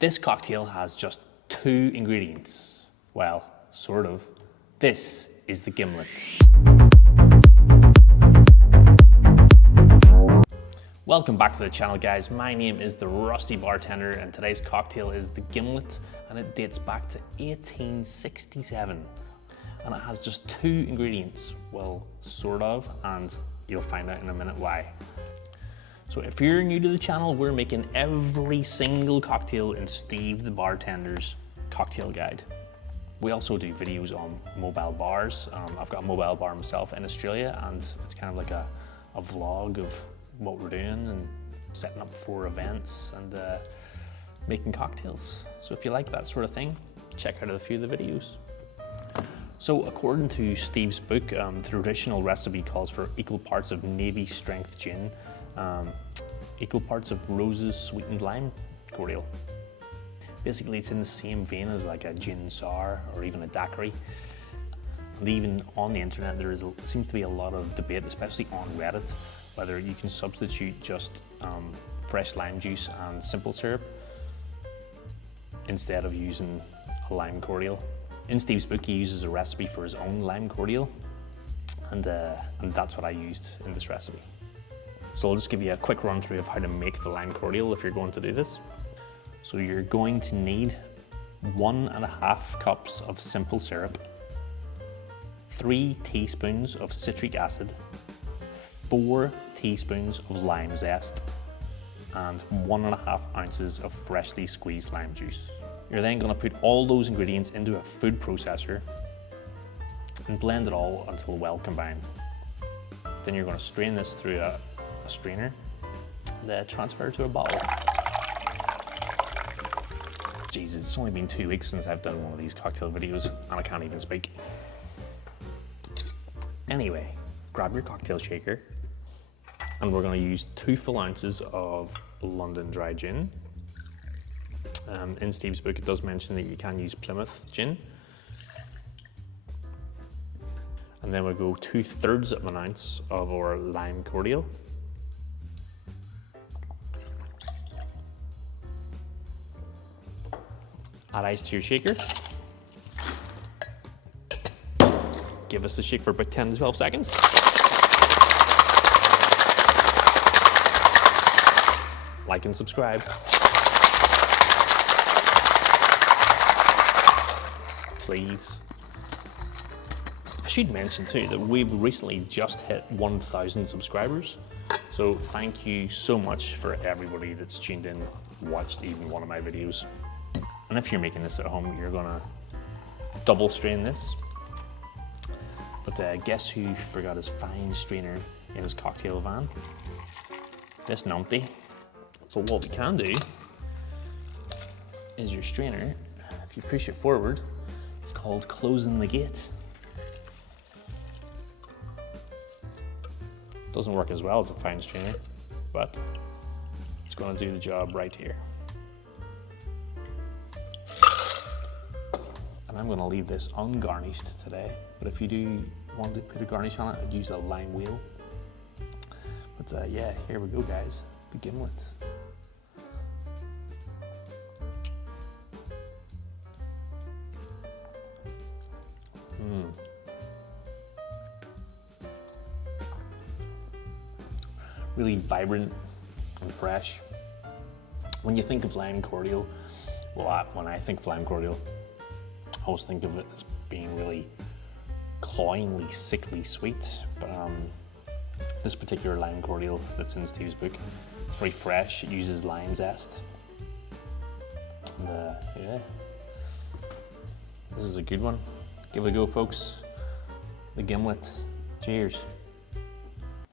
This cocktail has just 2 ingredients. Well, sort of. This is the Gimlet. Welcome back to the channel, guys. My name is the Rusty Bartender, and today's cocktail is the Gimlet, and it dates back to 1867. And it has just 2 ingredients. Well, sort of, and you'll find out in a minute why. So if you're new to the channel, we're making every single cocktail in Steve the Bartender's cocktail guide. We also do videos on mobile bars. I've got a mobile bar myself in Australia, and it's kind of like a vlog of what we're doing and setting up for events and making cocktails. So if you like that sort of thing, check out a few of the videos. So according to Steve's book, the traditional recipe calls for equal parts of Navy strength gin, equal parts of Rose's sweetened lime cordial. Basically, it's in the same vein as like a gin sour or even a daiquiri. And even on the internet, there seems to be a lot of debate, especially on Reddit, whether you can substitute just fresh lime juice and simple syrup instead of using a lime cordial. In Steve's book, he uses a recipe for his own lime cordial, and that's what I used in this recipe. So I'll just give you a quick run through of how to make the lime cordial if you're going to do this. So you're going to need 1.5 cups of simple syrup, 3 teaspoons of citric acid, 4 teaspoons of lime zest, and 1.5 ounces of freshly squeezed lime juice. You're then going to put all those ingredients into a food processor and blend it all until well combined. Then you're going to strain this through a strainer, then transfer it to a bottle. Jesus, it's only been 2 weeks since I've done one of these cocktail videos and I can't even speak. Anyway, grab your cocktail shaker, and we're going to use 2 full ounces of London dry gin. In Steve's book, it does mention that you can use Plymouth gin. And then we'll go 2/3 of an ounce of our lime cordial. Add ice to your shaker. Give us a shake for about 10 to 12 seconds. Like and subscribe. Please. I should mention too that we've recently just hit 1,000 subscribers. So thank you so much for everybody that's tuned in, watched even one of my videos. And if you're making this at home, you're gonna double strain this. But guess who forgot his fine strainer in his cocktail van? This numpty. But what we can do is your strainer, if you push it forward, it's called closing the gate. Doesn't work as well as a fine strainer, but it's going to do the job right here. And I'm going to leave this ungarnished today, but if you do want to put a garnish on it, I'd use a lime wheel. But yeah, here we go, guys, the Gimlet. Really vibrant and fresh. When you think of lime cordial, well, when I think of lime cordial, I always think of it as being really cloyingly, sickly sweet. But this particular lime cordial that's in Steve's book, it's very fresh. It uses lime zest. And yeah, this is a good one. Give it a go, folks. The Gimlet. Cheers.